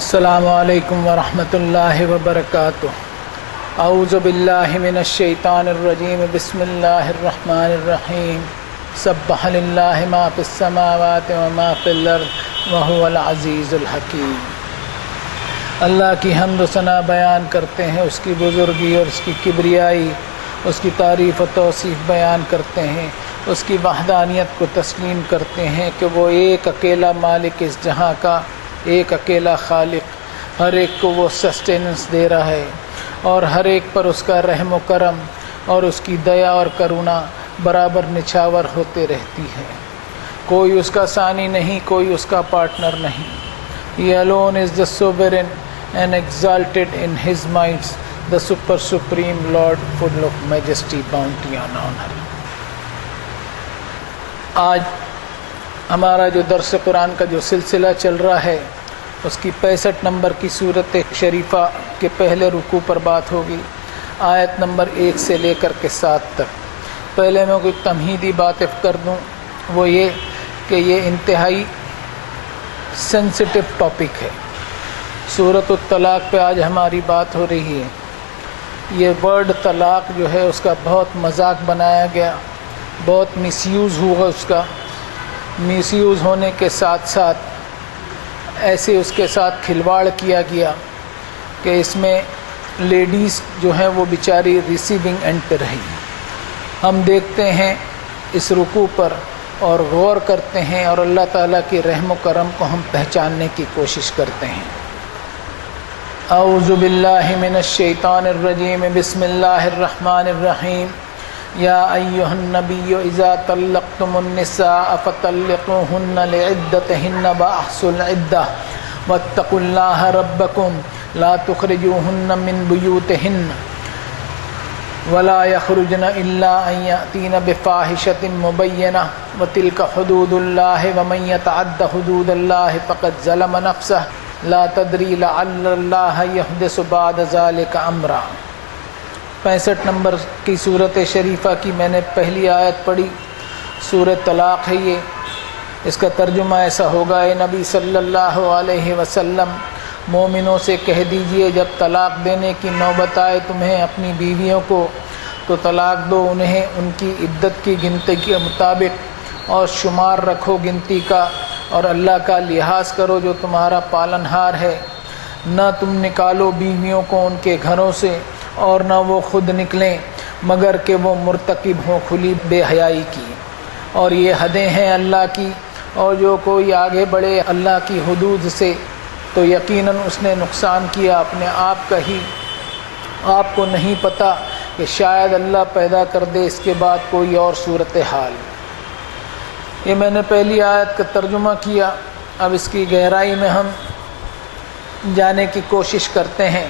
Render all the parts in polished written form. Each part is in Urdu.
السلام علیکم ورحمۃ اللہ وبرکاتہ۔ اعوذ باللہ من الشیطان الرجیم، بسم اللہ الرحمن الرحیم۔ سبح للہ ما فی السماوات وما فی الارض وہو العزیز الحکیم۔ اللہ کی حمد و ثنا بیان کرتے ہیں، اس کی بزرگی اور اس کی کبریائی، اس کی تعریف و توصیف بیان کرتے ہیں، اس کی وحدانیت کو تسلیم کرتے ہیں کہ وہ ایک اکیلا مالک اس جہاں کا، ایک اکیلا خالق، ہر ایک کو وہ سسٹیننس دے رہا ہے اور ہر ایک پر اس کا رحم و کرم اور اس کی دیا اور کرونا برابر نچھاور ہوتے رہتی ہے۔ کوئی اس کا ثانی نہیں، کوئی اس کا پارٹنر نہیں۔ He alone is the sovereign and exalted in his might, the super supreme Lord, full of majesty, bounty and honor۔ آج ہمارا جو درس قرآن کا جو سلسلہ چل رہا ہے، اس کی 65 نمبر کی صورت شریفہ کے پہلے رکوع پر بات ہوگی، آیت نمبر 1 سے لے کر کے 7 تک۔ پہلے میں کوئی تمہیدی بات کر دوں، وہ یہ کہ یہ انتہائی سینسٹیو ٹاپک ہے۔ سورۃ الطلاق پہ آج ہماری بات ہو رہی ہے۔ یہ ورڈ طلاق جو ہے اس کا بہت مذاق بنایا گیا، بہت مس یوز ہوا، اس کا مس یوز ہونے کے ساتھ ساتھ ایسے اس کے ساتھ کھلواڑ کیا گیا کہ اس میں لیڈیز جو ہیں وہ بیچاری ریسیونگ اینڈ پہ رہی۔ ہم دیکھتے ہیں اس رکوع پر اور غور کرتے ہیں اور اللہ تعالیٰ کی رحم و کرم کو ہم پہچاننے کی کوشش کرتے ہیں۔ اعوذ باللہ من الشیطان الرجیم، بسم اللہ الرحمن الرحیم۔ یا ایھا النبی اذا طلقتم النساء فطلقوہن لعدتہن واحصوا العدہ واتقوا اللہ ربکم لا تخرجوہن من بیوتہن ولا یخرجن الا ان یأتین بفاحشۃ مبینہ وتلک حدود اللہ ومن یتعد حدود اللہ فقد ظلم نفسہ لا تدری لعل اللہ یحدث بعد ذلک امرا۔ 65 نمبر کی صورت شریفہ کی میں نے پہلی آیت پڑھی، سورۃ طلاق ہے یہ۔ اس کا ترجمہ ایسا ہوگا، اے نبی صلی اللہ علیہ وسلم، مومنوں سے کہہ دیجئے جب طلاق دینے کی نوبت آئے تمہیں اپنی بیویوں کو تو طلاق دو انہیں ان کی عدت کی گنتی کے مطابق اور شمار رکھو گنتی کا، اور اللہ کا لحاظ کرو جو تمہارا پالنہار ہے۔ نہ تم نکالو بیویوں کو ان کے گھروں سے اور نہ وہ خود نکلیں مگر کہ وہ مرتکب ہوں کھلی بے حیائی کی، اور یہ حدیں ہیں اللہ کی، اور جو کوئی آگے بڑھے اللہ کی حدود سے تو یقیناً اس نے نقصان کیا اپنے آپ کا ہی۔ آپ کو نہیں پتہ کہ شاید اللہ پیدا کر دے اس کے بعد کوئی اور صورتحال۔ یہ میں نے پہلی آیت کا ترجمہ کیا، اب اس کی گہرائی میں ہم جانے کی کوشش کرتے ہیں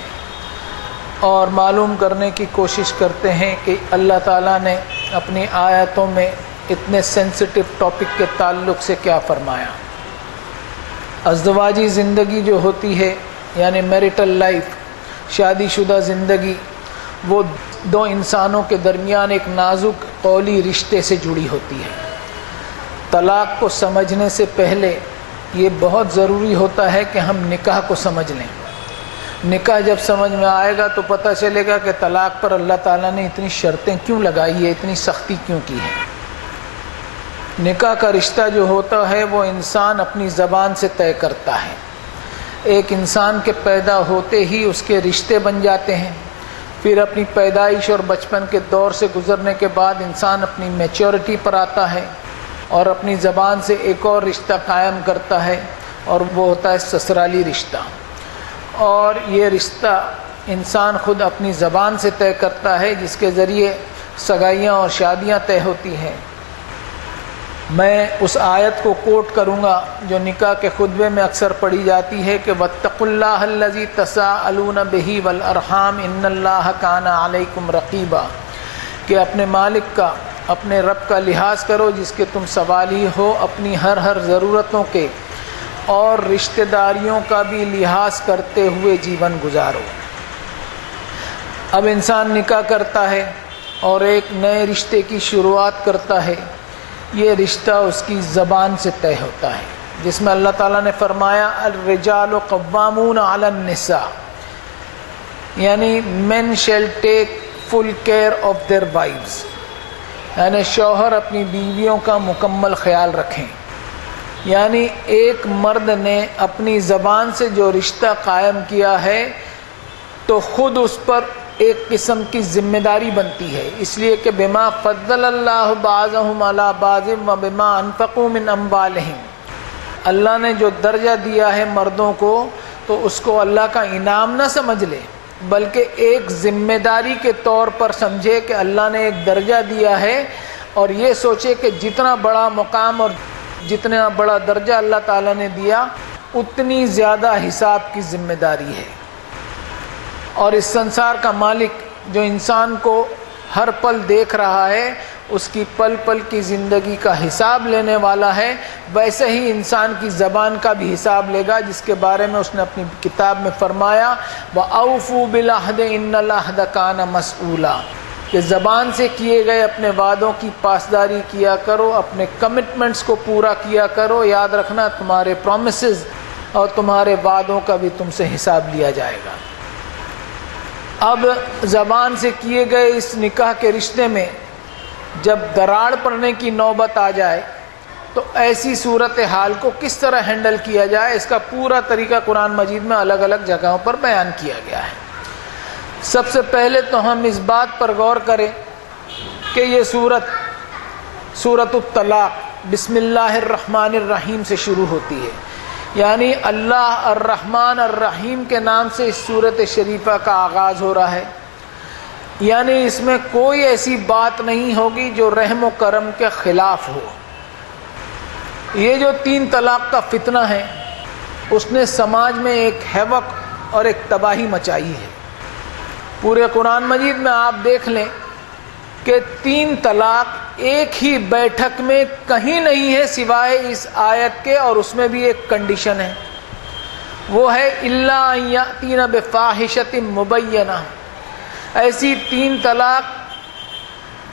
اور معلوم کرنے کی کوشش کرتے ہیں کہ اللہ تعالیٰ نے اپنی آیتوں میں اتنے سینسٹیو ٹاپک کے تعلق سے کیا فرمایا۔ ازدواجی زندگی جو ہوتی ہے یعنی میریٹل لائف، شادی شدہ زندگی، وہ دو انسانوں کے درمیان ایک نازک قولی رشتے سے جڑی ہوتی ہے۔ طلاق کو سمجھنے سے پہلے یہ بہت ضروری ہوتا ہے کہ ہم نکاح کو سمجھ لیں۔ نکاح جب سمجھ میں آئے گا تو پتہ چلے گا کہ طلاق پر اللہ تعالیٰ نے اتنی شرطیں کیوں لگائی ہے، اتنی سختی کیوں کی ہے۔ نکاح کا رشتہ جو ہوتا ہے وہ انسان اپنی زبان سے طے کرتا ہے۔ ایک انسان کے پیدا ہوتے ہی اس کے رشتے بن جاتے ہیں، پھر اپنی پیدائش اور بچپن کے دور سے گزرنے کے بعد انسان اپنی میچورٹی پر آتا ہے اور اپنی زبان سے ایک اور رشتہ قائم کرتا ہے، اور وہ ہوتا ہے سسرالی رشتہ۔ اور یہ رشتہ انسان خود اپنی زبان سے طے کرتا ہے، جس کے ذریعے سگائیاں اور شادیاں طے ہوتی ہیں۔ میں اس آیت کو کوٹ کروں گا جو نکاح کے خطبے میں اکثر پڑھی جاتی ہے کہ وَاتَّقُوا اللَّهَ الَّذِي تَسَاءَلُونَ بِهِ وَالْأَرْحَامَ إِنَّ اللَّهَ كَانَ عَلَيْكُمْ رَقِيبًا، کہ اپنے مالک کا، اپنے رب کا لحاظ کرو جس کے تم سوالی ہو، اپنی ہر ضرورتوں کے اور رشتہ داریوں کا بھی لحاظ کرتے ہوئے جیون گزارو۔ اب انسان نکاح کرتا ہے اور ایک نئے رشتے کی شروعات کرتا ہے۔ یہ رشتہ اس کی زبان سے طے ہوتا ہے، جس میں اللہ تعالیٰ نے فرمایا الرجال قوامون علی النساء، یعنی men shall take full care of their wives، یعنی شوہر اپنی بیویوں کا مکمل خیال رکھیں۔ یعنی ایک مرد نے اپنی زبان سے جو رشتہ قائم کیا ہے تو خود اس پر ایک قسم کی ذمہ داری بنتی ہے، اس لیے کہ بما فضل اللہ بعضهم علی بعض وبما انفقوا من اموالہم، اللہ نے جو درجہ دیا ہے مردوں کو تو اس کو اللہ کا انعام نہ سمجھ لے، بلکہ ایک ذمہ داری کے طور پر سمجھے کہ اللہ نے ایک درجہ دیا ہے، اور یہ سوچے کہ جتنا بڑا مقام اور جتنا بڑا درجہ اللہ تعالیٰ نے دیا اتنی زیادہ حساب کی ذمہ داری ہے۔ اور اس سنسار کا مالک جو انسان کو ہر پل دیکھ رہا ہے، اس کی پل پل کی زندگی کا حساب لینے والا ہے، ویسے ہی انسان کی زبان کا بھی حساب لے گا، جس کے بارے میں اس نے اپنی کتاب میں فرمایا وَأَوْفُوا بِالْعَهْدِ إِنَّ الْعَهْدَ كَانَ مَسْئُولًا، کہ زبان سے کیے گئے اپنے وعدوں کی پاسداری کیا کرو، اپنے کمٹمنٹس کو پورا کیا کرو، یاد رکھنا تمہارے پرومسز اور تمہارے وعدوں کا بھی تم سے حساب لیا جائے گا۔ اب زبان سے کیے گئے اس نکاح کے رشتے میں جب دراڑ پڑنے کی نوبت آ جائے تو ایسی صورتحال کو کس طرح ہینڈل کیا جائے، اس کا پورا طریقہ قرآن مجید میں الگ الگ جگہوں پر بیان کیا گیا ہے۔ سب سے پہلے تو ہم اس بات پر غور کریں کہ یہ سورۃ الطلاق بسم اللہ الرحمن الرحیم سے شروع ہوتی ہے، یعنی اللہ الرحمن الرحیم کے نام سے اس سورۃ شریفہ کا آغاز ہو رہا ہے، یعنی اس میں کوئی ایسی بات نہیں ہوگی جو رحم و کرم کے خلاف ہو۔ یہ جو 3 طلاق کا فتنہ ہے اس نے سماج میں ایک ہیوک اور ایک تباہی مچائی ہے۔ پورے قرآن مجید میں آپ دیکھ لیں کہ 3 طلاق ایک ہی بیٹھک میں کہیں نہیں ہے سوائے اس آیت کے، اور اس میں بھی ایک کنڈیشن ہے، وہ ہے الا ان یاتین بفاحشۃ مبینہ۔ ایسی 3 طلاق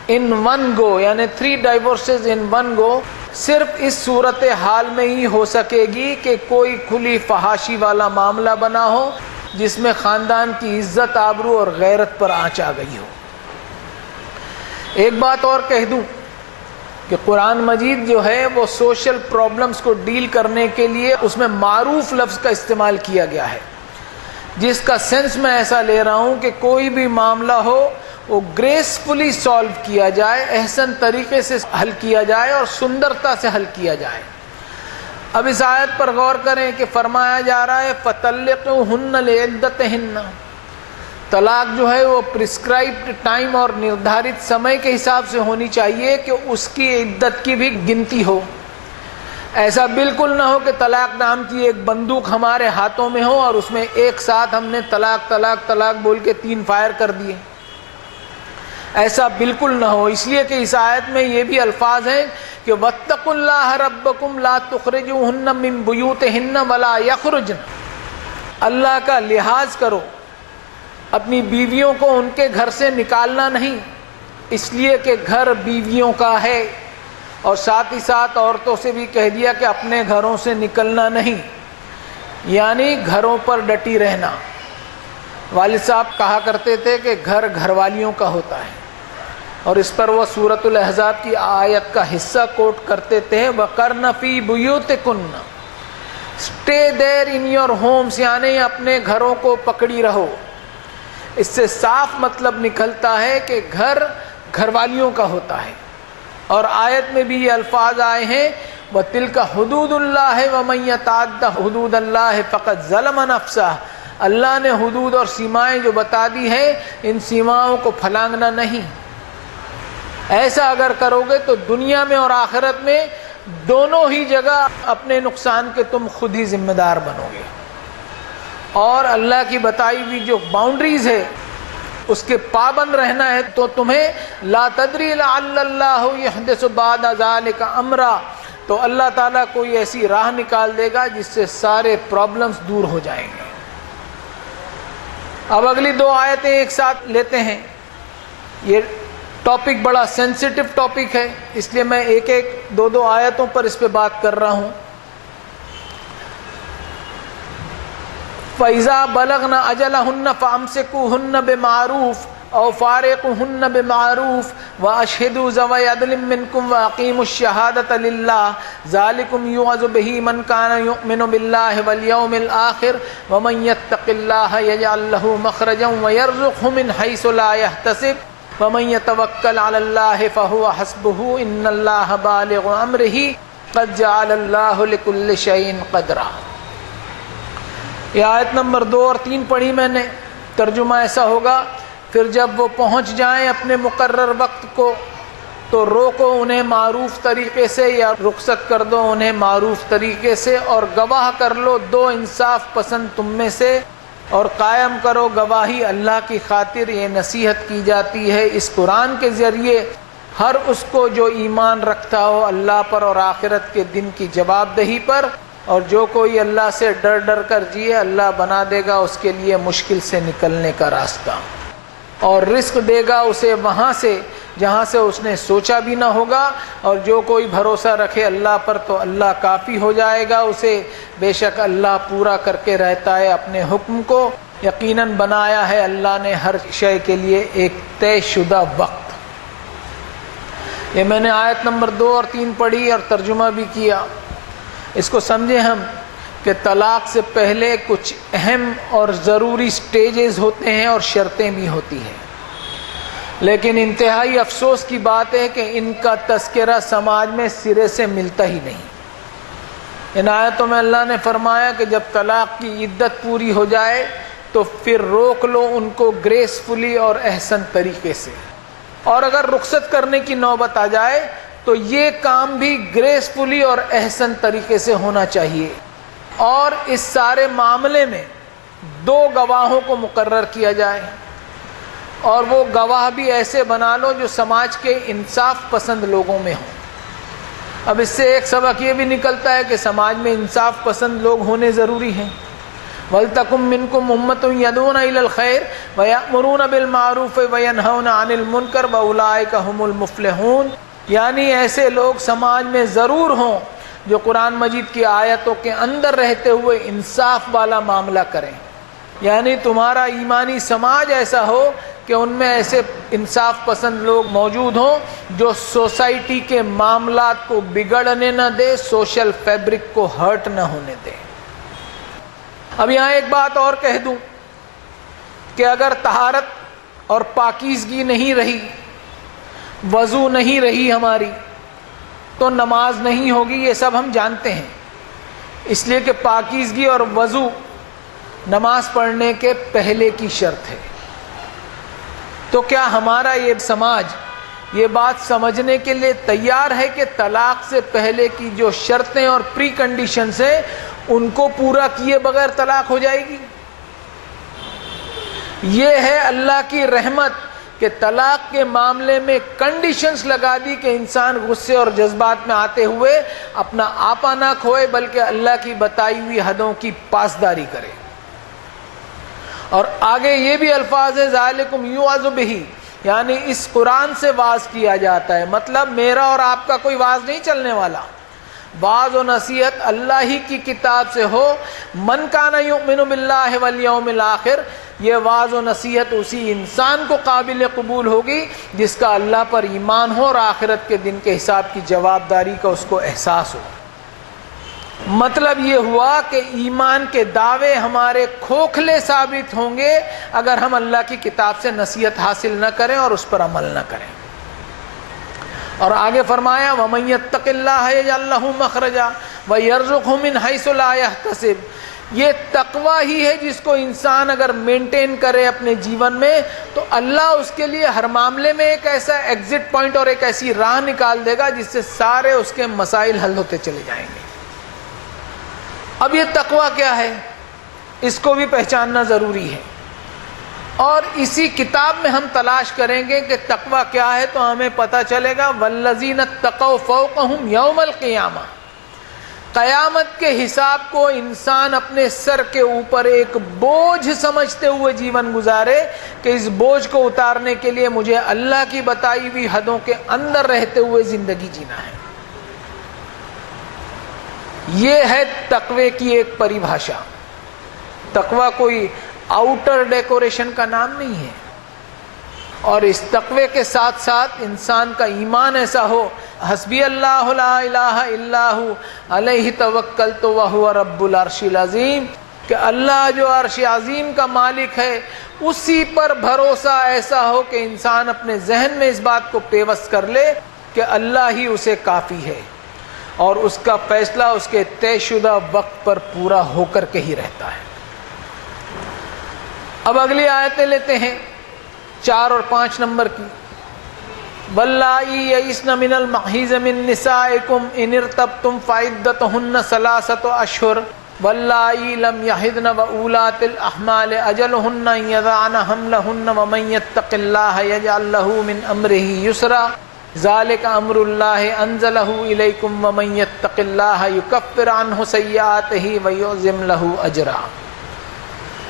ان ون گو، یعنی 3 ڈائیورسز ان ون گو صرف اس صورتحال میں ہی ہو سکے گی کہ کوئی کھلی فحاشی والا معاملہ بنا ہو جس میں خاندان کی عزت آبرو اور غیرت پر آنچ آ گئی ہو۔ ایک بات اور کہہ دوں کہ قرآن مجید جو ہے وہ سوشل پرابلمز کو ڈیل کرنے کے لیے اس میں معروف لفظ کا استعمال کیا گیا ہے، جس کا سینس میں ایسا لے رہا ہوں کہ کوئی بھی معاملہ ہو وہ گریسفلی سالو کیا جائے، احسن طریقے سے حل کیا جائے اور سندرتا سے حل کیا جائے۔ اب اس آیت پر غور کریں کہ فرمایا جا رہا ہے فَطَلِّقُوهُنَّ لِعِدَّتِهِنَّ، طلاق جو ہے وہ پرسکرائبڈ ٹائم اور نردھارت سمے کے حساب سے ہونی چاہیے کہ اس کی عدت کی بھی گنتی ہو۔ ایسا بالکل نہ ہو کہ طلاق نام کی ایک بندوق ہمارے ہاتھوں میں ہو اور اس میں ایک ساتھ ہم نے طلاق طلاق طلاق بول کے 3 فائر کر دیے، ایسا بالکل نہ ہو۔ اس لیے کہ اس آیت میں یہ بھی الفاظ ہیں کہ وَاتَّقُوا اللَّهَ رَبَّكُمْ لَا تُخْرِجُوهُنَّ مِن بُيُوتِهِنَّ وَلَا يَخْرُجْنَ، اللہ کا لحاظ کرو، اپنی بیویوں کو ان کے گھر سے نکالنا نہیں، اس لیے کہ گھر بیویوں کا ہے، اور ساتھ ہی ساتھ عورتوں سے بھی کہہ دیا کہ اپنے گھروں سے نکلنا نہیں، یعنی گھروں پر ڈٹی رہنا۔ والد صاحب کہا کرتے تھے کہ گھر گھر والیوں کا ہوتا ہے، اور اس پر وہ سورۃ الاحزاب کی آیت کا حصہ کوٹ کرتے تھے وَقَرْنَ فِي بُيُوتِكُنَّ، stay there in your homes, یعنی اپنے گھروں کو پکڑی رہو۔ اس سے صاف مطلب نکلتا ہے کہ گھر گھر والیوں کا ہوتا ہے، اور آیت میں بھی یہ الفاظ آئے ہیں وَتِلْكَ حُدُودُ اللَّهِ وَمَن يَتَعَدَّ حُدُودَ اللَّهِ فَقَدْ ظَلَمَ نَفْسَهُ، اللہ نے حدود اور سیمائیں جو بتا دی ہیں ان سیماؤں کو پھلانگنا نہیں۔ ایسا اگر کرو گے تو دنیا میں اور آخرت میں دونوں ہی جگہ اپنے نقصان کے تم خود ہی ذمہ دار بنو گے، اور اللہ کی بتائی ہوئی جو باؤنڈریز ہے اس کے پابند رہنا ہے تو تمہیں لا تدری لعل اللہ یحدث بعد ذلک امرا، تو اللہ تعالیٰ کوئی ایسی راہ نکال دے گا جس سے سارے پرابلمز دور ہو جائیں گے۔ اب اگلی 2 آیتیں ایک ساتھ لیتے ہیں، یہ ٹاپک بڑا سینسٹیو ٹاپک ہے، اس لیے میں ایک 2 آیتوں پر اس پہ بات کر رہا ہوں۔ فَإِذَا بَلَغْنَ أَجَلَهُنَّ فَأَمْسِكُوهُنَّ بِمَعْرُوفٍ أَوْ فَارِقُوهُنَّ بِمَعْرُوفٍ وَأَشْهِدُوا ذَوَيْ عَدْلٍ مِّنكُمْ وَأَقِيمُوا الشَّهَادَةَ لِلَّهِ ذَلِكُمْ يُوعَظُ بِهِ مَنْ كَانَ يُؤْمِنُ بِاللَّهِ وَالْيَوْمِ الْآخِرِ وَمَنْ يَتَّقِ اللَّهَ يَجْعَلْ لَهُ مَخْرَجًا وَيَرْزُقْهُ مِنْ حَيْثُ لَا يَحْتَسِبُ وَمَنْ يَتَوَكَّلْ عَلَى اللَّهِ فَهُوَ حَسْبُهُ إِنَّ اللَّهَ بَالِغُ أَمْرِهِ قَدْ جَعَلَ اللَّهُ لِكُلِّ شَيْءٍ قَدْرًا۔ یہ آیت نمبر 2 اور 3 پڑھی میں نے، ترجمہ ایسا ہوگا، پھر جب وہ پہنچ جائیں اپنے مقرر وقت کو تو روکو انہیں معروف طریقے سے یا رخصت کر دو انہیں معروف طریقے سے، اور گواہ کر لو 2 انصاف پسند تم میں سے، اور قائم کرو گواہی اللہ کی خاطر۔ یہ نصیحت کی جاتی ہے اس قرآن کے ذریعے ہر اس کو جو ایمان رکھتا ہو اللہ پر اور آخرت کے دن کی جواب دہی پر، اور جو کوئی اللہ سے ڈر ڈر کر جیے اللہ بنا دے گا اس کے لیے مشکل سے نکلنے کا راستہ، اور رزق دے گا اسے وہاں سے جہاں سے اس نے سوچا بھی نہ ہوگا، اور جو کوئی بھروسہ رکھے اللہ پر تو اللہ کافی ہو جائے گا اسے، بے شک اللہ پورا کر کے رہتا ہے اپنے حکم کو، یقیناً بنایا ہے اللہ نے ہر شے کے لیے ایک طے شدہ وقت۔ یہ میں نے آیت نمبر 2 اور 3 پڑھی اور ترجمہ بھی کیا۔ اس کو سمجھیں ہم کہ طلاق سے پہلے کچھ اہم اور ضروری سٹیجز ہوتے ہیں اور شرطیں بھی ہوتی ہیں، لیکن انتہائی افسوس کی بات ہے کہ ان کا تذکرہ سماج میں سرے سے ملتا ہی نہیں۔ ان آیتوں میں اللہ نے فرمایا کہ جب طلاق کی عدت پوری ہو جائے تو پھر روک لو ان کو گریسفلی اور احسن طریقے سے، اور اگر رخصت کرنے کی نوبت آ جائے تو یہ کام بھی گریسفلی اور احسن طریقے سے ہونا چاہیے، اور اس سارے معاملے میں 2 گواہوں کو مقرر کیا جائے، اور وہ گواہ بھی ایسے بنا لو جو سماج کے انصاف پسند لوگوں میں ہوں۔ اب اس سے ایک سبق یہ بھی نکلتا ہے کہ سماج میں انصاف پسند لوگ ہونے ضروری ہیں۔ وَلْتَكُن مِّنكُمْ أُمَّةٌ يَدْعُونَ إِلَى الْخَيْرِ وَيَأْمُرُونَ بِالْمَعْرُوفِ وَيَنْهَوْنَ عَنِ الْمُنكَرِ وَأُولَٰئِكَ هُمُ الْمُفْلِحُونَ، یعنی ایسے لوگ سماج میں ضرور ہوں جو قرآن مجید کی آیتوں کے اندر رہتے ہوئے انصاف والا معاملہ کریں، یعنی تمہارا ایمانی سماج ایسا ہو کہ ان میں ایسے انصاف پسند لوگ موجود ہوں جو سوسائٹی کے معاملات کو بگڑنے نہ دے، سوشل فیبرک کو ہرٹ نہ ہونے دے۔ اب یہاں ایک بات اور کہہ دوں کہ اگر طہارت اور پاکیزگی نہیں رہی، وضو نہیں رہی ہماری، تو نماز نہیں ہوگی، یہ سب ہم جانتے ہیں، اس لیے کہ پاکیزگی اور وضو نماز پڑھنے کے پہلے کی شرط ہے۔ تو کیا ہمارا یہ سماج یہ بات سمجھنے کے لیے تیار ہے کہ طلاق سے پہلے کی جو شرطیں اور پری کنڈیشنز ہیں ان کو پورا کیے بغیر طلاق ہو جائے گی؟ یہ ہے اللہ کی رحمت کہ طلاق کے معاملے میں کنڈیشنز لگا دی کہ انسان غصے اور جذبات میں آتے ہوئے اپنا آپا نہ کھوئے بلکہ اللہ کی بتائی ہوئی حدوں کی پاسداری کرے۔ اور آگے یہ بھی الفاظ ہے ذالکم یوعظ بہ، یعنی اس قرآن سے واعظ کیا جاتا ہے، مطلب میرا اور آپ کا کوئی واعظ نہیں چلنے والا، واعظ و نصیحت اللہ ہی کی کتاب سے ہو۔ من کان یؤمن باللہ والیوم الآخر، یہ واعظ و نصیحت اسی انسان کو قابل قبول ہوگی جس کا اللہ پر ایمان ہو اور آخرت کے دن کے حساب کی جوابداری کا اس کو احساس ہو۔ مطلب یہ ہوا کہ ایمان کے دعوے ہمارے کھوکھلے ثابت ہوں گے اگر ہم اللہ کی کتاب سے نصیحت حاصل نہ کریں اور اس پر عمل نہ کریں۔ اور آگے فرمایا وَمَن يَتَّقِ اللَّهَ يَجْعَل لَّهُ مَخْرَجًا وَيَرْزُقْهُ مِنْ حَيْثُ لَا يَحْتَسِبُ، یہ تقویٰ ہی ہے جس کو انسان اگر مینٹین کرے اپنے جیون میں تو اللہ اس کے لیے ہر معاملے میں ایک ایسا ایگزٹ پوائنٹ اور ایک ایسی راہ نکال دے گا جس سے سارے اس کے مسائل حل ہوتے چلے جائیں گے۔ اب یہ تقویٰ کیا ہے اس کو بھی پہچاننا ضروری ہے، اور اسی کتاب میں ہم تلاش کریں گے کہ تقویٰ کیا ہے تو ہمیں پتہ چلے گا والذین اتقوا فوقہم یوم القیامہ، قیامت کے حساب کو انسان اپنے سر کے اوپر ایک بوجھ سمجھتے ہوئے جیون گزارے کہ اس بوجھ کو اتارنے کے لیے مجھے اللہ کی بتائی ہوئی حدوں کے اندر رہتے ہوئے زندگی جینا ہے۔ یہ ہے تقوی کی ایک پریبھاشا۔ تقوی کوئی آؤٹر ڈیکوریشن کا نام نہیں ہے. اور اس تقوی کے ساتھ ساتھ انسان کا ایمان ایسا ہو، حسبی اللہ لا الہ الا ہو علیہ توکلت وہو رب العرش العظیم، کہ اللہ جو عرش عظیم کا مالک ہے اسی پر بھروسہ ایسا ہو کہ انسان اپنے ذہن میں اس بات کو پیوست کر لے کہ اللہ ہی اسے کافی ہے، اور اس کا فیصلہ اس کے طے شدہ وقت پر پورا ہو کر کے ہی رہتا ہے. اب اگلی آیتیں لیتے ہیں 4 اور 5 نمبر کی. واللائی یئسن من المحیض من نسائکم ان ارتبتم فعدتہن 3 اشہر واللائی لم یحضن وأولاۃ الأحمال اجلہن ان یضعن حملہن ومن یتق اللہ یجعل لہ من امرہ یسرا ذالک امر اللہ انزلہ الیکم ومن یتق اللہ یکفر عنہ سیئاتہ ویعظم لہ اجرا.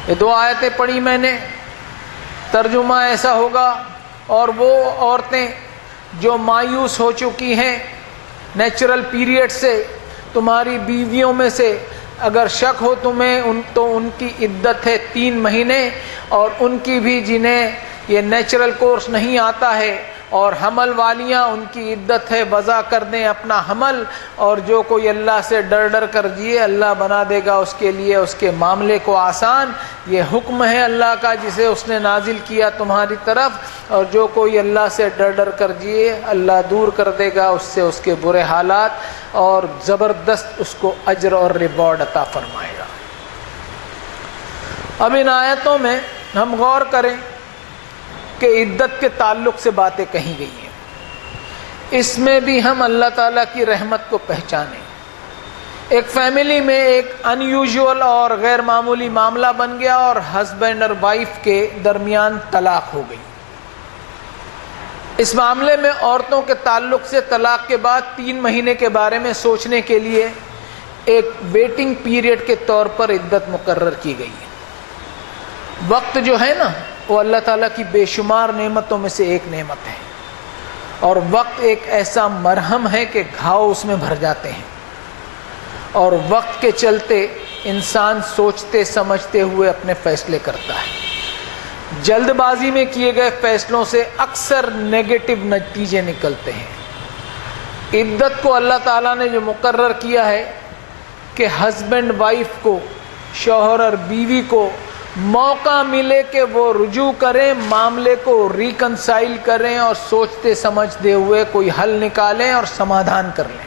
یہ 2 آیتیں پڑھی میں نے. ترجمہ ایسا ہوگا، اور وہ عورتیں جو مایوس ہو چکی ہیں نیچرل پیریڈ سے، تمہاری بیویوں میں سے اگر شک ہو تمہیں تو ان کی عدت ہے 3 مہینے، اور ان کی بھی جنہیں یہ نیچرل کورس نہیں آتا ہے، اور حمل والیاں ان کی عدت ہے وضع کر دیں اپنا حمل. اور جو کوئی اللہ سے ڈر کر جیے اللہ بنا دے گا اس کے لیے اس کے معاملے کو آسان. یہ حکم ہے اللہ کا جسے اس نے نازل کیا تمہاری طرف، اور جو کوئی اللہ سے ڈر کر جیے اللہ دور کر دے گا اس سے اس کے برے حالات، اور زبردست اس کو اجر اور ریوارڈ عطا فرمائے گا. اب ان آیتوں میں ہم غور کریں کہ عدت کے تعلق سے باتیں کہی گئی ہیں. اس میں بھی ہم اللہ تعالیٰ کی رحمت کو پہچانیں. ایک فیملی میں ایک ان یوزول اور غیر معمولی معاملہ بن گیا، اور ہسبینڈ اور وائف کے درمیان طلاق ہو گئی. اس معاملے میں عورتوں کے تعلق سے طلاق کے بعد 3 مہینے کے بارے میں سوچنے کے لیے ایک ویٹنگ پیریڈ کے طور پر عدت مقرر کی گئی ہے. وقت جو ہے نا وہ اللہ تعالیٰ کی بے شمار نعمتوں میں سے ایک نعمت ہے، اور وقت ایک ایسا مرہم ہے کہ گھاؤ اس میں بھر جاتے ہیں. اور وقت کے چلتے انسان سوچتے سمجھتے ہوئے اپنے فیصلے کرتا ہے. جلد بازی میں کیے گئے فیصلوں سے اکثر نیگیٹو نتیجے نکلتے ہیں. عدت کو اللہ تعالیٰ نے جو مقرر کیا ہے کہ ہسبینڈ وائف کو، شوہر اور بیوی کو موقع ملے کہ وہ رجوع کریں، معاملے کو ریکنسائل کریں، اور سوچتے سمجھتے ہوئے کوئی حل نکالیں اور سمادھان کر لیں.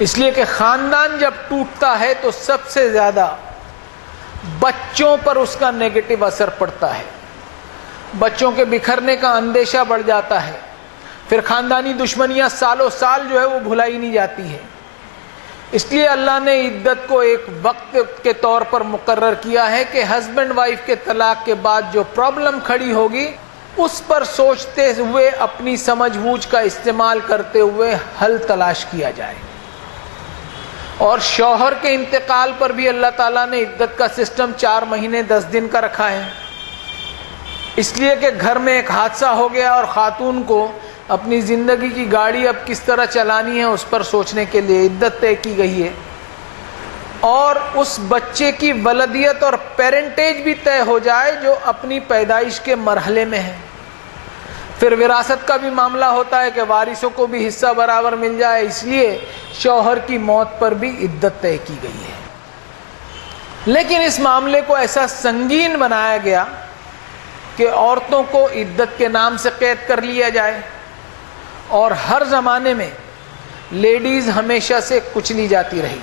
اس لیے کہ خاندان جب ٹوٹتا ہے تو سب سے زیادہ بچوں پر اس کا نیگیٹو اثر پڑتا ہے. بچوں کے بکھرنے کا اندیشہ بڑھ جاتا ہے. پھر خاندانی دشمنیاں سالوں سال جو ہے وہ بھلائی نہیں جاتی ہے. اس لیے اللہ نے عدت کو ایک وقت کے طور پر مقرر کیا ہے کہ ہسبینڈ وائف کے طلاق کے بعد جو پرابلم کھڑی ہوگی اس پر سوچتے ہوئے اپنی سمجھ بوجھ کا استعمال کرتے ہوئے حل تلاش کیا جائے. اور شوہر کے انتقال پر بھی اللہ تعالیٰ نے عدت کا سسٹم 4 مہینے 10 دن کا رکھا ہے. اس لیے کہ گھر میں ایک حادثہ ہو گیا اور خاتون کو اپنی زندگی کی گاڑی اب کس طرح چلانی ہے اس پر سوچنے کے لیے عدت طے کی گئی ہے. اور اس بچے کی ولدیت اور پیرنٹیج بھی طے ہو جائے جو اپنی پیدائش کے مرحلے میں ہے. پھر وراثت کا بھی معاملہ ہوتا ہے کہ وارثوں کو بھی حصہ برابر مل جائے. اس لیے شوہر کی موت پر بھی عدت طے کی گئی ہے. لیکن اس معاملے کو ایسا سنگین بنایا گیا کہ عورتوں کو عدت کے نام سے قید کر لیا جائے، اور ہر زمانے میں لیڈیز ہمیشہ سے کچلی جاتی رہی.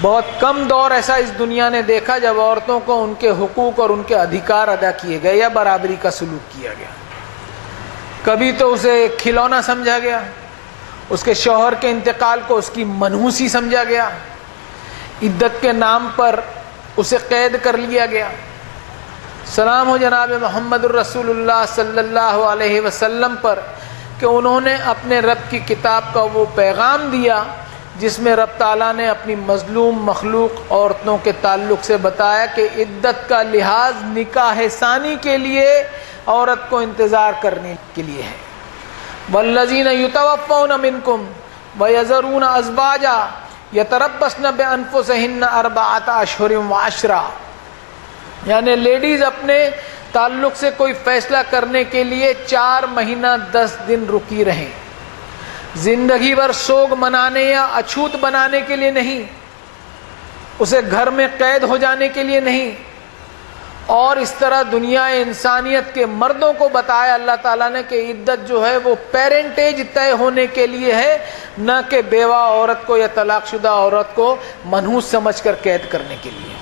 بہت کم دور ایسا اس دنیا نے دیکھا جب عورتوں کو ان کے حقوق اور ان کے ادھیکار ادا کیے گئے یا برابری کا سلوک کیا گیا. کبھی تو اسے کھلونا سمجھا گیا، اس کے شوہر کے انتقال کو اس کی منحوسی سمجھا گیا، عدت کے نام پر اسے قید کر لیا گیا. سلام ہو جناب محمد الرسول اللہ صلی اللہ علیہ وسلم پر کہ انہوں نے اپنے رب کی کتاب کا وہ پیغام دیا جس میں رب تعالیٰ نے اپنی مظلوم مخلوق عورتوں کے تعلق سے بتایا کہ عدت کا لحاظ نکاح ثانی کے لیے عورت کو انتظار کرنے کے لیے ہے. والذین یتوفون منکم ویذرون ازواجا یتربصن بانفسہن اربعۃ اشہر وعشرا، یعنی لیڈیز اپنے تعلق سے کوئی فیصلہ کرنے کے لیے 4 مہینہ 10 دن رکی رہیں، زندگی بھر سوگ منانے یا اچھوت بنانے کے لیے نہیں، اسے گھر میں قید ہو جانے کے لیے نہیں۔ اور اس طرح دنیا انسانیت کے مردوں کو بتایا اللہ تعالیٰ نے کہ عدت جو ہے وہ پیرنٹیج طے ہونے کے لیے ہے، نہ کہ بیوہ عورت کو یا طلاق شدہ عورت کو منحوس سمجھ کر قید کرنے کے لیے۔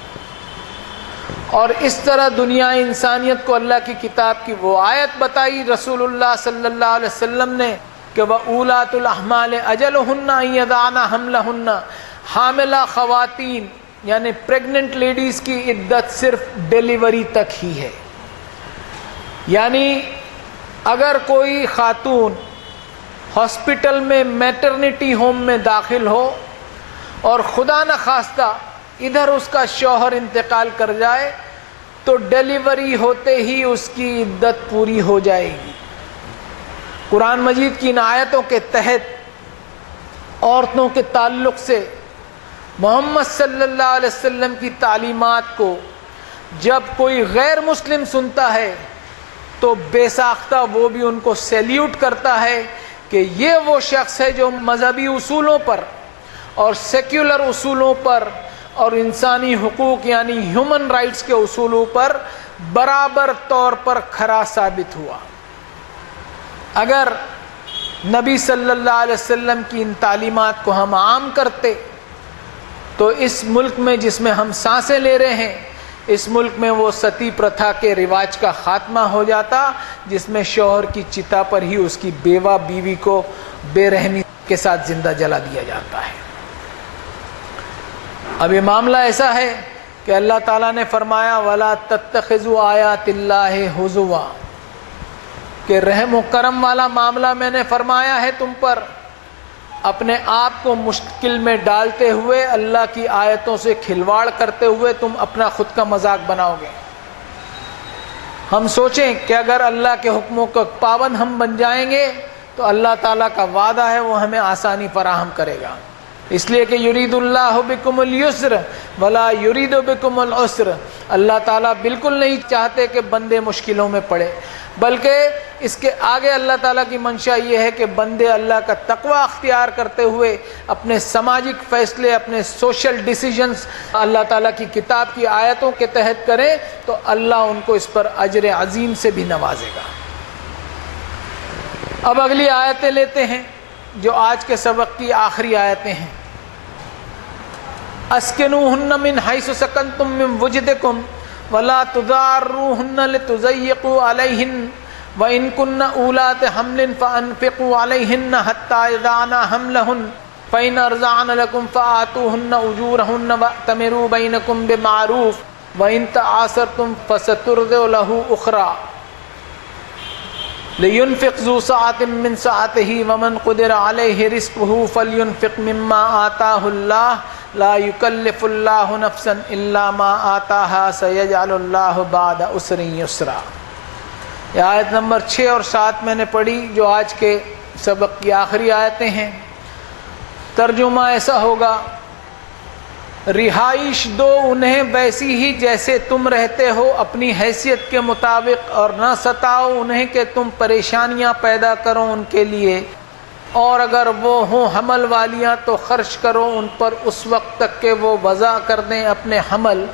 اور اس طرح دنیا انسانیت کو اللہ کی کتاب کی وہ آیت بتائی رسول اللہ صلی اللہ علیہ وسلم نے کہ وَأُولَاتُ الْأَحْمَالِ أَجَلُهُنَّ أَن يَضَعْنَ حَمْلَهُنَّ، حاملہ خواتین یعنی پریگننٹ لیڈیز کی عدت صرف ڈیلیوری تک ہی ہے۔ یعنی اگر کوئی خاتون ہاسپٹل میں میٹرنٹی ہوم میں داخل ہو اور خدا نخواستہ ادھر اس کا شوہر انتقال کر جائے تو ڈیلیوری ہوتے ہی اس کی عدت پوری ہو جائے گی۔ قرآن مجید کی ان آیتوں کے تحت عورتوں کے تعلق سے محمد صلی اللہ علیہ وسلم کی تعلیمات کو جب کوئی غیر مسلم سنتا ہے تو بے ساختہ وہ بھی ان کو سیلیوٹ کرتا ہے کہ یہ وہ شخص ہے جو مذہبی اصولوں پر اور سیکولر اصولوں پر اور انسانی حقوق یعنی ہیومن رائٹس کے اصولوں پر برابر طور پر کھرا ثابت ہوا۔ اگر نبی صلی اللہ علیہ وسلم کی ان تعلیمات کو ہم عام کرتے تو اس ملک میں جس میں ہم سانسیں لے رہے ہیں، اس ملک میں وہ ستی پرتھا کے رواج کا خاتمہ ہو جاتا جس میں شوہر کی چتا پر ہی اس کی بیوہ بیوی کو بے رحمی کے ساتھ زندہ جلا دیا جاتا ہے۔ اب یہ معاملہ ایسا ہے کہ اللہ تعالیٰ نے فرمایا وَلَا تَتَّخِذُوا آیَاتِ اللَّهِ هُزُوًا، کہ رحم و کرم والا معاملہ میں نے فرمایا ہے تم پر، اپنے آپ کو مشکل میں ڈالتے ہوئے اللہ کی آیتوں سے کھلواڑ کرتے ہوئے تم اپنا خود کا مذاق بناؤ گے۔ ہم سوچیں کہ اگر اللہ کے حکموں کا پابند ہم بن جائیں گے تو اللہ تعالیٰ کا وعدہ ہے وہ ہمیں آسانی فراہم کرے گا، اس لیے کہ یرید اللہ بکم اليسر ولا یرید بکم العسر، اللہ تعالیٰ بالکل نہیں چاہتے کہ بندے مشکلوں میں پڑے، بلکہ اس کے آگے اللہ تعالیٰ کی منشا یہ ہے کہ بندے اللہ کا تقوی اختیار کرتے ہوئے اپنے سماجک فیصلے، اپنے سوشل ڈیسیجنز اللہ تعالیٰ کی کتاب کی آیتوں کے تحت کریں تو اللہ ان کو اس پر اجر عظیم سے بھی نوازے گا۔ اب اگلی آیتیں لیتے ہیں جو آج کے سبق کی آخری آیتیں ہیں۔ اسکنوہن من حیث سکنتم من وجدکم ولا تضاروہن لتضیقوا علیہن وَإِن كُنَّ أُولَاتِ حَمْلٍ فَأَنفِقُوا عَلَيْهِنَّ حَتَّى يَضَعْنَ حَمْلَهُنَّ فَإِنْ أَرْضَعْنَ لَكُمْ فَآتُوهُنَّ أُجُورَهُنَّ وَأْتَمِرُوا بَيْنَكُمْ بِمَعْرُوفٍ وَإِن تَعَاسَرْتُمْ فَسَتُرْضِعُ لَهُ أُخْرَى لِيُنْفِقْ ذُو سَعَةٍ مِّن سَعَتِهِ وَمَنْ قُدِرَ عَلَيْهِ رِزْقُهُ فَلْيُنْفِقْ مِمَّا آتَاهُ اللَّهُ لَا يُكَلِّفُ اللَّهُ نَفْسًا إِلَّا مَا آتَاهَا سَيَجْعَلُ اللَّهُ بَعْدَ عُسْرٍ يُسْرًا۔ یہ آیت نمبر 6 اور 7 میں نے پڑھی جو آج کے سبق کی آخری آیتیں ہیں۔ ترجمہ ایسا ہوگا، رہائش دو انہیں ویسی ہی جیسے تم رہتے ہو اپنی حیثیت کے مطابق، اور نہ ستاؤ انہیں کہ تم پریشانیاں پیدا کرو ان کے لیے، اور اگر وہ ہوں حمل والیاں تو خرچ کرو ان پر اس وقت تک کہ وہ وضع کر دیں اپنے حمل،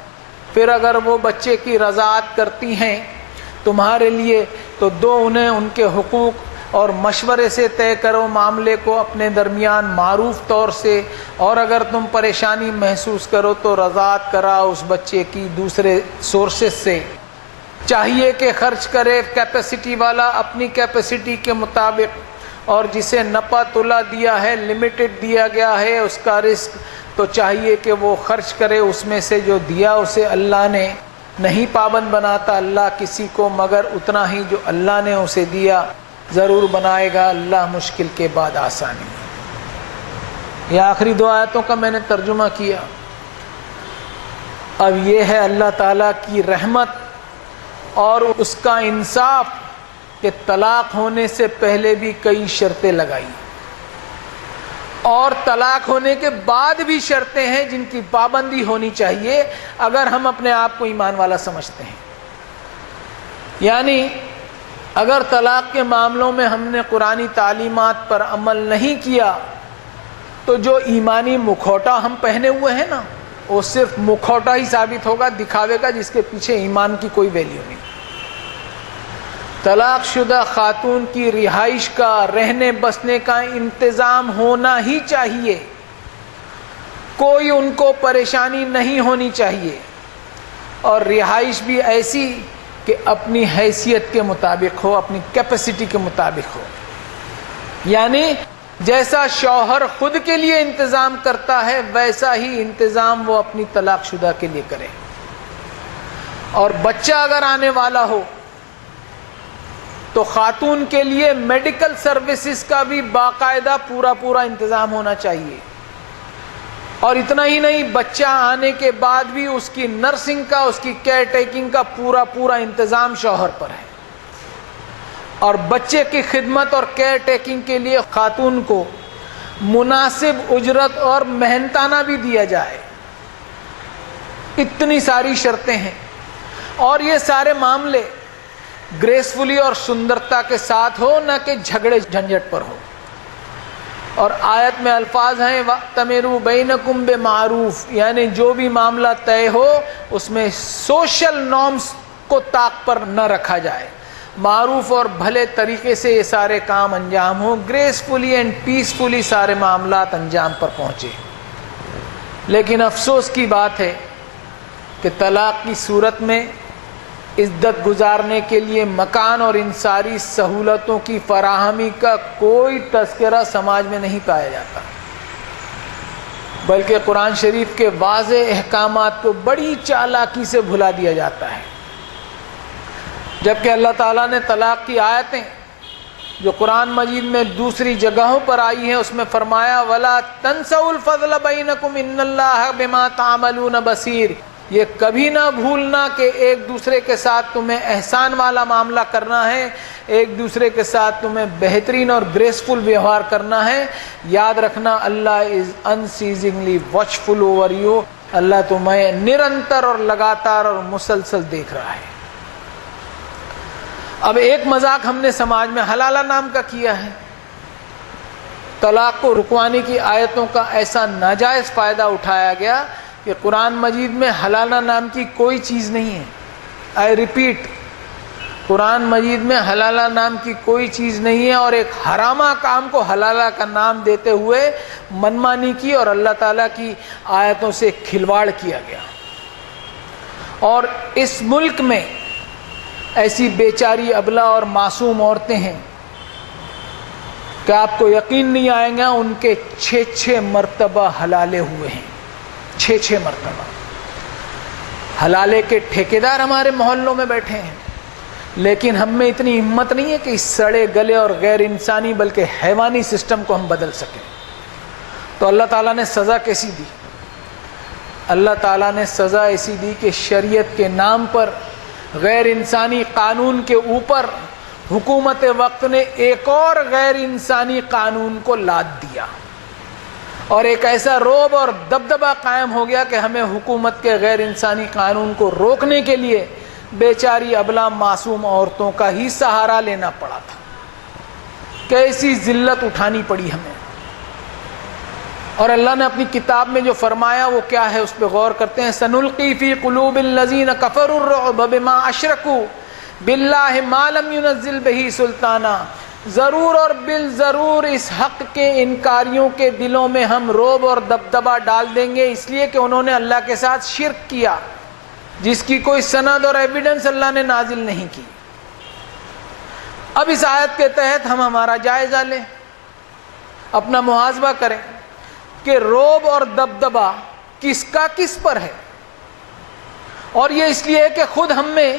پھر اگر وہ بچے کی رضاعت کرتی ہیں تمہارے لیے تو دو انہیں ان کے حقوق اور مشورے سے طے کرو معاملے کو اپنے درمیان معروف طور سے، اور اگر تم پریشانی محسوس کرو تو رضاعت کراؤ اس بچے کی دوسرے سورسز سے۔ چاہیے کہ خرچ کرے کیپیسٹی والا اپنی کیپیسٹی کے مطابق، اور جسے نپا تلا دیا ہے، لمیٹڈ دیا گیا ہے اس کا رزق، تو چاہیے کہ وہ خرچ کرے اس میں سے جو دیا اسے اللہ نے۔ نہیں پابند بناتا اللہ کسی کو مگر اتنا ہی جو اللہ نے اسے دیا، ضرور بنائے گا اللہ مشکل کے بعد آسانی۔ یہ آخری 2 آیتوں کا میں نے ترجمہ کیا۔ اب یہ ہے اللہ تعالیٰ کی رحمت اور اس کا انصاف کہ طلاق ہونے سے پہلے بھی کئی شرطیں لگائی، اور طلاق ہونے کے بعد بھی شرطیں ہیں جن کی پابندی ہونی چاہیے اگر ہم اپنے آپ کو ایمان والا سمجھتے ہیں. یعنی اگر طلاق کے معاملوں میں ہم نے قرآنی تعلیمات پر عمل نہیں کیا تو جو ایمانی مکھوٹا ہم پہنے ہوئے ہیں نا وہ صرف مکھوٹا ہی ثابت ہوگا، دکھاوے کا، جس کے پیچھے ایمان کی کوئی ویلیو نہیں. طلاق شدہ خاتون کی رہائش کا، رہنے بسنے کا انتظام ہونا ہی چاہیے، کوئی ان کو پریشانی نہیں ہونی چاہیے، اور رہائش بھی ایسی کہ اپنی حیثیت کے مطابق ہو، اپنی کیپیسٹی کے مطابق ہو. یعنی جیسا شوہر خود کے لیے انتظام کرتا ہے ویسا ہی انتظام وہ اپنی طلاق شدہ کے لیے کرے. اور بچہ اگر آنے والا ہو تو خاتون کے لیے میڈیکل سروسز کا بھی باقاعدہ پورا انتظام ہونا چاہیے. اور اتنا ہی نہیں، بچہ آنے کے بعد بھی اس کی نرسنگ کا، اس کی کیئر ٹیکنگ کا پورا انتظام شوہر پر ہے. اور بچے کی خدمت اور کیئر ٹیکنگ کے لیے خاتون کو مناسب اجرت اور محنتانہ بھی دیا جائے. اتنی ساری شرطیں ہیں، اور یہ سارے معاملے گریسفلی اور سندرتا کے ساتھ ہو، نہ کہ جھگڑے جھنجٹ پر ہو. اور آیت میں الفاظ ہیں وَأْتَمِرُوا بَيْنَكُمْ بِمَعْرُوفٍ، یعنی جو بھی معاملہ طے ہو اس میں سوشل نارمز کو طاق پر نہ رکھا جائے، معروف اور بھلے طریقے سے یہ سارے کام انجام ہوں، گریسفلی اینڈ پیسفلی سارے معاملات انجام پر پہنچے. لیکن افسوس کی بات ہے کہ طلاق کی صورت میں عزت گزارنے کے لیے مکان اور ان ساری سہولتوں کی فراہمی کا کوئی تذکرہ سماج میں نہیں پایا جاتا، بلکہ قرآن شریف کے واضح احکامات کو بڑی چالاکی سے بھلا دیا جاتا ہے. جبکہ اللہ تعالیٰ نے طلاق کی آیتیں جو قرآن مجید میں دوسری جگہوں پر آئی ہیں اس میں فرمایا وَلَا تَنْسَوْا الْفَضْلَ بَيْنَكُمْ إِنَّ اللَّهَ بِمَا تَعْمَلُونَ بَصِيرٌ، یہ کبھی نہ بھولنا کہ ایک دوسرے کے ساتھ تمہیں احسان والا معاملہ کرنا ہے، ایک دوسرے کے ساتھ تمہیں بہترین اور گریسفل ویوہار کرنا ہے. یاد رکھنا اللہ از انسیزنگلی واچفل اوور یو، اللہ تمہیں نرنتر اور لگاتار اور مسلسل دیکھ رہا ہے. اب ایک مذاق ہم نے سماج میں حلالہ نام کا کیا ہے. طلاق کو رکوانے کی آیتوں کا ایسا ناجائز فائدہ اٹھایا گیا کہ قرآن مجید میں حلالہ نام کی کوئی چیز نہیں ہے. آئی ریپیٹ، قرآن مجید میں حلالہ نام کی کوئی چیز نہیں ہے، اور ایک حرامہ کام کو حلالہ کا نام دیتے ہوئے منمانی کی اور اللہ تعالیٰ کی آیتوں سے کھلواڑ کیا گیا. اور اس ملک میں ایسی بیچاری ابلا اور معصوم عورتیں ہیں کہ آپ کو یقین نہیں آئے گا ان کے 6 مرتبہ حلالے ہوئے ہیں. 6 مرتبہ حلالے کے ٹھیکیدار ہمارے محلوں میں بیٹھے ہیں، لیکن ہم میں اتنی ہمت نہیں ہے کہ اس سڑے گلے اور غیر انسانی بلکہ حیوانی سسٹم کو ہم بدل سکیں. تو اللہ تعالیٰ نے سزا کیسی دی؟ اللہ تعالیٰ نے سزا ایسی دی کہ شریعت کے نام پر غیر انسانی قانون کے اوپر حکومت وقت نے ایک اور غیر انسانی قانون کو لاد دیا، اور ایک ایسا رعب اور دبدبہ قائم ہو گیا کہ ہمیں حکومت کے غیر انسانی قانون کو روکنے کے لیے بیچاری ابلا معصوم عورتوں کا ہی سہارا لینا پڑا تھا. کیسی ذلت اٹھانی پڑی ہمیں. اور اللہ نے اپنی کتاب میں جو فرمایا وہ کیا ہے اس پہ غور کرتے ہیں. سنلقی فی قلوب الذین کفروا الرعب بما اشرکوا باللہ ما لم ينزل بہ سلطانا، ضرور اور بالضرور اس حق کے انکاریوں کے دلوں میں ہم رعب اور دبدبہ ڈال دیں گے، اس لیے کہ انہوں نے اللہ کے ساتھ شرک کیا جس کی کوئی سند اور ایویڈنس اللہ نے نازل نہیں کی. اب اس آیت کے تحت ہم ہمارا جائزہ لیں، اپنا محاسبہ کریں کہ رعب اور دبدبہ کس کا کس پر ہے. اور یہ اس لیے کہ خود ہم میں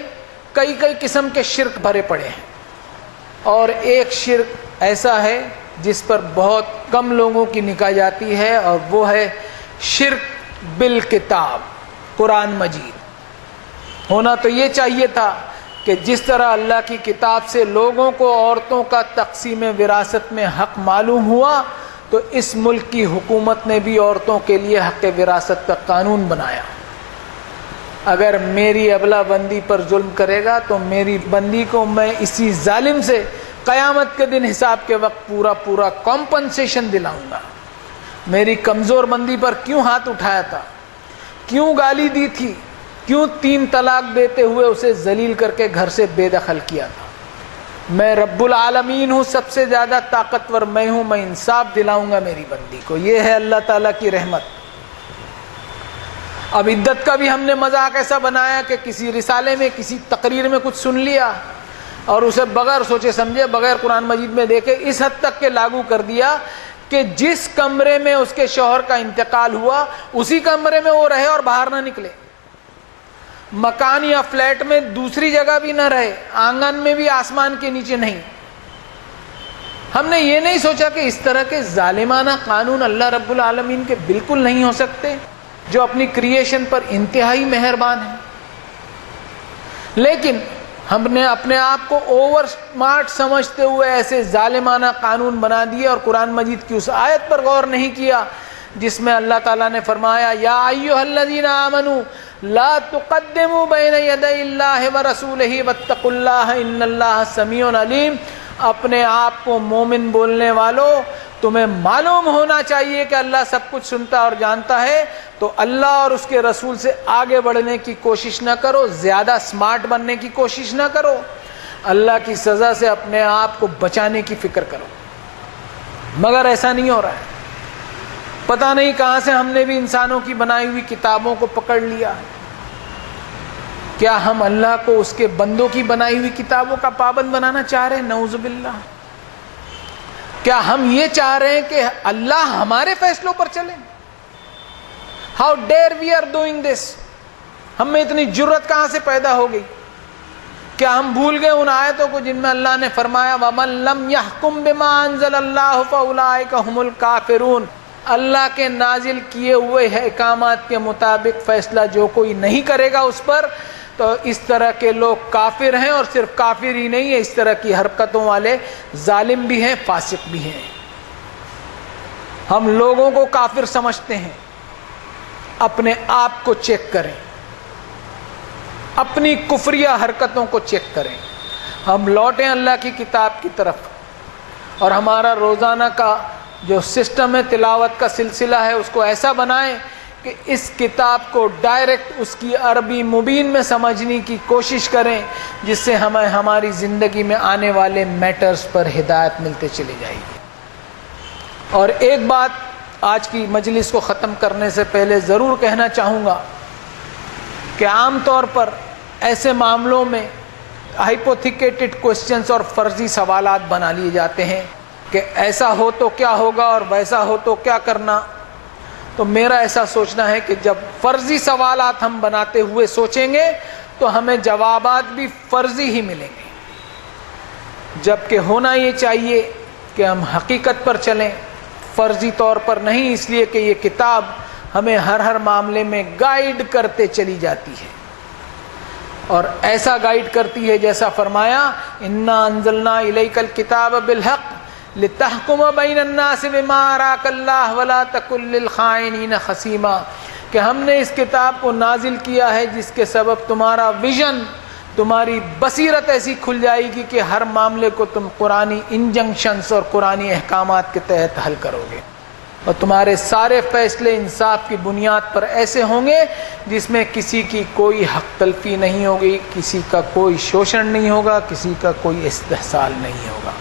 کئی قسم کے شرک بھرے پڑے ہیں، اور ایک شرک ایسا ہے جس پر بہت کم لوگوں کی نکاح جاتی ہے، اور وہ ہے شرک بالکتاب، قرآن مجید. ہونا تو یہ چاہیے تھا کہ جس طرح اللہ کی کتاب سے لوگوں کو عورتوں کا تقسیم وراثت میں حق معلوم ہوا، تو اس ملک کی حکومت نے بھی عورتوں کے لیے حق وراثت کا قانون بنایا. اگر میری ابلا بندی پر ظلم کرے گا تو میری بندی کو میں اسی ظالم سے قیامت کے دن حساب کے وقت پورا کمپنسیشن دلاؤں گا. میری کمزور بندی پر کیوں ہاتھ اٹھایا تھا, کیوں گالی دی تھی, کیوں 3 طلاق دیتے ہوئے اسے ذلیل کر کے گھر سے بے دخل کیا تھا. میں رب العالمین ہوں, سب سے زیادہ طاقتور میں ہوں, میں انصاف دلاؤں گا میری بندی کو. یہ ہے اللہ تعالیٰ کی رحمت. اب عدت کا بھی ہم نے مذاق ایسا بنایا کہ کسی رسالے میں کسی تقریر میں کچھ سن لیا اور اسے بغیر سوچے سمجھے, بغیر قرآن مجید میں دیکھے اس حد تک کہ لاگو کر دیا کہ جس کمرے میں اس کے شوہر کا انتقال ہوا اسی کمرے میں وہ رہے اور باہر نہ نکلے. مکان یا فلیٹ میں دوسری جگہ بھی نہ رہے, آنگن میں بھی آسمان کے نیچے نہیں. ہم نے یہ نہیں سوچا کہ اس طرح کے ظالمانہ قانون اللہ رب العالمین کے بالکل نہیں ہو سکتے, جو اپنی کریشن پر انتہائی مہربان ہے. لیکن ہم نے اپنے آپ کو اوور اسمارٹ سمجھتے ہوئے ایسے ظالمانہ قانون بنا دیے اور قرآن مجید کی اس آیت پر غور نہیں کیا جس میں اللہ تعالیٰ نے فرمایا یا ایھا الذین آمنوا لا تقدموا بین یدی اللہ ورسولہ واتقوا اللہ ان اللہ سمیع علیم. اپنے آپ کو مومن بولنے والوں, تمہیں معلوم ہونا چاہیے کہ اللہ سب کچھ سنتا اور جانتا ہے, تو اللہ اور اس کے رسول سے آگے بڑھنے کی کوشش نہ کرو, زیادہ سمارٹ بننے کی کوشش نہ کرو, اللہ کی سزا سے اپنے آپ کو بچانے کی فکر کرو. مگر ایسا نہیں ہو رہا ہے. پتہ نہیں کہاں سے ہم نے بھی انسانوں کی بنائی ہوئی کتابوں کو پکڑ لیا. کیا ہم اللہ کو اس کے بندوں کی بنائی ہوئی کتابوں کا پابند بنانا چاہ رہے ہیں؟ نعوذ باللہ. کیا ہم یہ چاہ رہے ہیں کہ اللہ ہمارے فیصلوں پر چلے؟ How dare we are doing this? ہم میں اتنی جرت کہاں سے پیدا ہو گئی؟ کیا ہم بھول گئے ان آیتوں کو جن میں اللہ نے فرمایا وَمَن لَّمْ يَحْكُم بِمَا أَنزَلَ اللَّهُ فَأُولَٰئِكَ هُمُ الْكَافِرُونَ. اللہ کے نازل کیے ہوئے احکامات کے مطابق فیصلہ جو کوئی نہیں کرے گا اس پر, تو اس طرح کے لوگ کافر ہیں, اور صرف کافر ہی نہیں ہے, اس طرح کی حرکتوں والے ظالم بھی ہیں, فاسق بھی ہیں. ہم لوگوں کو کافر سمجھتے ہیں, اپنے آپ کو چیک کریں, اپنی کفریہ حرکتوں کو چیک کریں. ہم لوٹیں اللہ کی کتاب کی طرف, اور ہمارا روزانہ کا جو سسٹم ہے, تلاوت کا سلسلہ ہے, اس کو ایسا بنائیں کہ اس کتاب کو ڈائریکٹ اس کی عربی مبین میں سمجھنے کی کوشش کریں, جس سے ہمیں ہماری زندگی میں آنے والے میٹرز پر ہدایت ملتے چلی جائے گی. اور ایک بات آج کی مجلس کو ختم کرنے سے پہلے ضرور کہنا چاہوں گا کہ عام طور پر ایسے معاملوں میں ہائپوتھیکیٹڈ کوسچنز اور فرضی سوالات بنا لیے جاتے ہیں کہ ایسا ہو تو کیا ہوگا اور ویسا ہو تو کیا کرنا. تو میرا ایسا سوچنا ہے کہ جب فرضی سوالات ہم بناتے ہوئے سوچیں گے تو ہمیں جوابات بھی فرضی ہی ملیں گے, جبکہ ہونا یہ چاہیے کہ ہم حقیقت پر چلیں, فرضی طور پر نہیں, اس لیے کہ یہ کتاب ہمیں ہر معاملے میں گائیڈ کرتے چلی جاتی ہے, اور ایسا گائیڈ کرتی ہے جیسا فرمایا انا انزلنا الیک الکتاب بالحق لتحکم بین الناس بما اراک اللہ ولا تکن للخائنین خصیما, کہ ہم نے اس کتاب کو نازل کیا ہے جس کے سبب تمہارا ویژن, تمہاری بصیرت ایسی کھل جائے گی کہ ہر معاملے کو تم قرآنی انجنکشنز اور قرآنی احکامات کے تحت حل کرو گے, اور تمہارے سارے فیصلے انصاف کی بنیاد پر ایسے ہوں گے جس میں کسی کی کوئی حق تلفی نہیں ہوگی, کسی کا کوئی شوشن نہیں ہوگا, کسی کا کوئی استحصال نہیں ہوگا.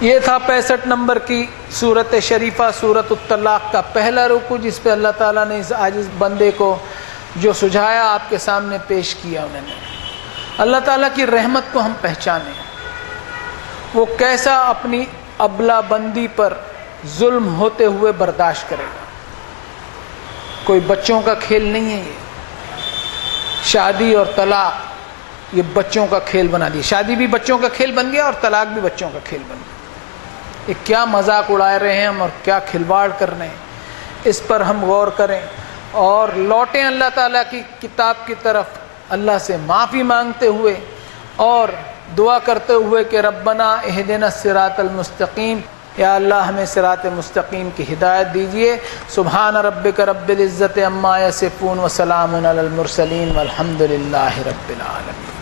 یہ تھا 65 نمبر کی سورت شریفہ سورت الطلاق کا پہلا رکوع, جس پہ اللہ تعالیٰ نے اس عاجز بندے کو جو سجھایا آپ کے سامنے پیش کیا. انہوں نے اللہ تعالیٰ کی رحمت کو ہم پہچانیں, وہ کیسا اپنی ابلا بندی پر ظلم ہوتے ہوئے برداشت کرے گا. کوئی بچوں کا کھیل نہیں ہے یہ. شادی اور طلاق یہ بچوں کا کھیل بنا دیا. شادی بھی بچوں کا کھیل بن گیا اور طلاق بھی بچوں کا کھیل بن گیا. یہ کیا مذاق اڑا رہے ہیں ہم اور کیا کھلواڑ کر رہے ہیں, اس پر ہم غور کریں اور لوٹیں اللہ تعالیٰ کی کتاب کی طرف, اللہ سے معافی مانگتے ہوئے اور دعا کرتے ہوئے کہ ربنا اہدنا الصراط المستقیم, یا اللہ ہمیں صراط مستقیم کی ہدایت دیجیے۔ سبحان ربک رب العزت عما یصفون وسلام علی المرسلین والحمد للہ رب العالمین۔